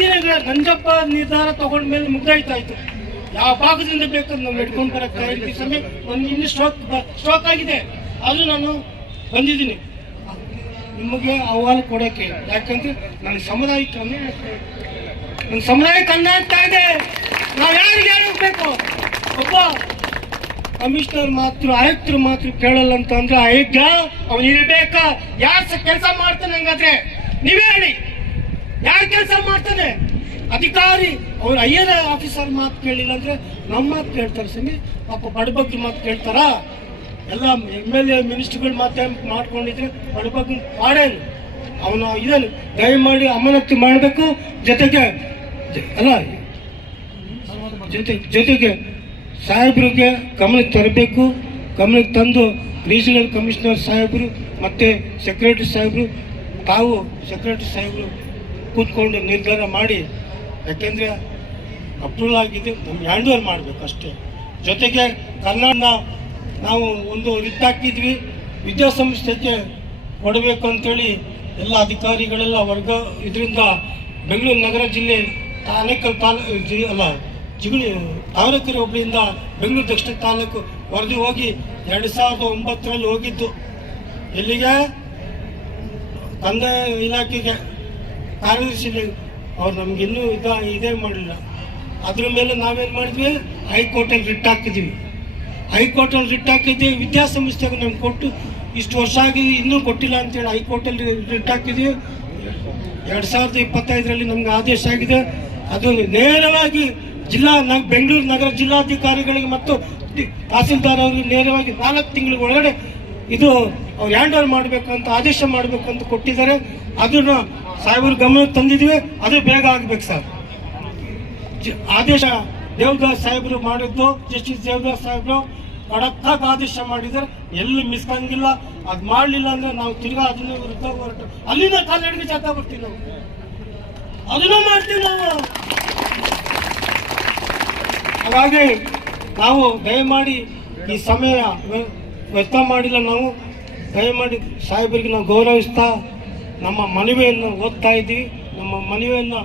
ದಿನಗಳ ನಂಜಪ್ಪ ನಿರ್ಧಾರ ತಗೊಂಡ್ಮೇಲೆ ಮುಗ್ದಾಯ್ತಾಯ್ತು. ಯಾವ ಭಾಗದಿಂದ ಬೇಕಾದ್ರೆ ನಾವು ನಡ್ಕೊಂಡು ಬರಕ್ಕೆ ಇರ್ತೀವಿ ಸಮಯ. ಒಂದು ಇನ್ನು ಸ್ಟ್ರೋಕ್ ಆಗಿದೆ, ಅದು ನಾನು ಬಂದಿದ್ದೀನಿ ನಿಮಗೆ ಅಹವಾಲು ಕೊಡೋಕ್ಕೆ. ಯಾಕಂದ್ರೆ ನನ್ನ ಸಮುದಾಯಕ್ಕೆ ಅನ್ಯಾಯ ಆಗ್ತಾ ಇದೆ. ನಾವು ಯಾರಿಗೆ ಹೇಳಬೇಕು? ಒಬ್ಬ ಕಮಿಷನರ್ ಮಾತ್ರ, ಆಯುಕ್ತರು ಮಾತ್ರ ಕೇಳಲ್ಲ ಅಂತ ಅಂದ್ರೆ ಆಯುಕ್ತ ಅವನು ಇರಬೇಕಾ? ಯಾರು ಕೆಲಸ ಮಾಡ್ತಾನೆ? ಹಂಗಾದ್ರೆ ನೀವೇ ಹೇಳಿ, ಯಾರು ಕೆಲಸ ಮಾಡ್ತಾನೆ? ಅಧಿಕಾರಿ ಅವ್ರ ಹೈಯರ್ ಆಫೀಸರ್ ಮಾತು ಕೇಳಿಲ್ಲ ಅಂದ್ರೆ ನಮ್ಮ ಮಾತು ಕೇಳ್ತಾರೆ ಸ್ವಾಮಿ. ಪಾಪ ಬಡಬಗ್ಗಿ ಮಾತು ಕೇಳ್ತಾರ? ಎಲ್ಲ MLA ಮಿನಿಸ್ಟರ್ಗಳು ಮಾತು ಮಾಡ್ಕೊಂಡಿದ್ರೆ ಬಡಬಗ್ಗಿ ಮಾಡೇನು? ಅವನು ಇದನ್ನು ದಯಮಾಡಿ ಅಮಾನತು ಮಾಡಬೇಕು. ಜೊತೆಗೆ ಜೊತೆಗೆ ಸಾಹೇಬ್ರಿಗೆ ಗಮನಕ್ಕೆ ತರಬೇಕು. ಗಮನಕ್ಕೆ ತಂದು ರೀಜನಲ್ ಕಮಿಷನರ್ ಸಾಹೇಬರು ಮತ್ತು ಸೆಕ್ರೆಟರಿ ಸಾಹೇಬರು, ತಾವು ಸೆಕ್ರೆಟರಿ ಸಾಹೇಬರು ಕೂತ್ಕೊಂಡು ನಿರ್ಧಾರ ಮಾಡಿ, ಯಾಕೆಂದರೆ ಅಪ್ರೂವಲ್ ಆಗಿದೆ, ನಮ್ಗೆ ಹ್ಯಾಂಡ್ ಓವರ್ ಮಾಡಬೇಕು ಅಷ್ಟೇ. ಜೊತೆಗೆ ಕನ್ನಡ ನಾವು ಒಂದು ರಿಟ್ ಹಾಕಿದ್ವಿ, ವಿದ್ಯಾಸಂಸ್ಥೆಗೆ ಕೊಡಬೇಕು ಅಂತೇಳಿ ಎಲ್ಲ ಅಧಿಕಾರಿಗಳೆಲ್ಲ ಇದರಿಂದ ಬೆಂಗಳೂರು ನಗರ ಜಿಲ್ಲೆ ಆನೇಕಲ್ ತಾವರೆಕೆರೆ ಹೋಬಳಿಯಿಂದ ಬೆಂಗಳೂರು ದಕ್ಷಿಣ ತಾಲೂಕು ವರದಿ ಹೋಗಿ 2009ರಲ್ಲಿ ಹೋಗಿದ್ದು. ಎಲ್ಲಿಗೆ? ಕಂದಾಯ ಇಲಾಖೆಗೆ ಕಾರ್ಯದರ್ಶಿ. ಅವ್ರು ನಮಗಿನ್ನೂ ಇದೇ ಮಾಡಲಿಲ್ಲ. ಅದ್ರ ಮೇಲೆ ನಾವೇನು ಮಾಡಿದ್ವಿ? ಹೈಕೋರ್ಟಲ್ಲಿ ರಿಟ್ ಹಾಕಿದ್ವಿ. ವಿದ್ಯಾಸಂಸ್ಥೆಗೆ ನಮ್ಗೆ ಕೊಟ್ಟು ಇಷ್ಟು ವರ್ಷ ಆಗಿದೆ, ಇನ್ನೂ ಕೊಟ್ಟಿಲ್ಲ ಅಂತೇಳಿ ಹೈಕೋರ್ಟಲ್ಲಿ ರಿಟ್ ಹಾಕಿದ್ವಿ. 2025ರಲ್ಲಿ ನಮ್ಗೆ ಆದೇಶ ಆಗಿದೆ. ಅದು ನೇರವಾಗಿ ಬೆಂಗಳೂರು ನಗರ ಜಿಲ್ಲಾಧಿಕಾರಿಗಳಿಗೆ ಮತ್ತು ತಹಸೀಲ್ದಾರ್ ಅವರಿಗೆ ನೇರವಾಗಿ 4 ತಿಂಗಳ ಒಳಗಡೆ ಇದು ಅವ್ರು ಹ್ಯಾಂಡ್ ಓವರ್ ಮಾಡಬೇಕಂತ ಆದೇಶ ಮಾಡಬೇಕಂತ ಕೊಟ್ಟಿದ್ದಾರೆ. ಅದನ್ನು ಸಾಹೇಬರು ಗಮನಕ್ಕೆ ತಂದಿದ್ವಿ. ಅದು ಬೇಗ ಆಗ್ಬೇಕು ಸರ್. ಆದೇಶ ದೇವದಾಸ್ ಸಾಹೇಬರು ಮಾಡಿದ್ದು, ಜಸ್ಟಿಸ್ ದೇವದಾಸ್ ಸಾಹೇಬರು ಖಡಕ್ಕಾಗಿ ಆದೇಶ ಮಾಡಿದ್ದಾರೆ. ಎಲ್ಲಿ ಮಿಸ್ಕಂಗಿಲ್ಲ. ಅದು ಮಾಡಲಿಲ್ಲ ಅಂದ್ರೆ ನಾವು ತಿರ್ಗಾ ಅದನ್ನ ವಿರುದ್ಧ ಹೊರಟು ಅಲ್ಲಿಂದ ಕಾಲ್ನಡಿಗೆ ಜಾತ ಬರ್ತೀವಿ. ನಾವು ಅದನ್ನು ಮಾಡ್ತೀವಿ ನಾವು. ಹಾಗಾಗಿ ನಾವು ದಯಮಾಡಿ ಈ ಸಮಯ ವ್ಯರ್ಥ ಮಾಡಿಲ್ಲ. ನಾವು ದಯಮಾಡಿ ಸಾಹೇಬರಿಗೆ ನಾವು ಗೌರವಿಸ್ತಾ ನಮ್ಮ ಮನವಿಯನ್ನು ಓದ್ತಾ ಇದ್ದೀವಿ. ನಮ್ಮ ಮನವಿಯನ್ನು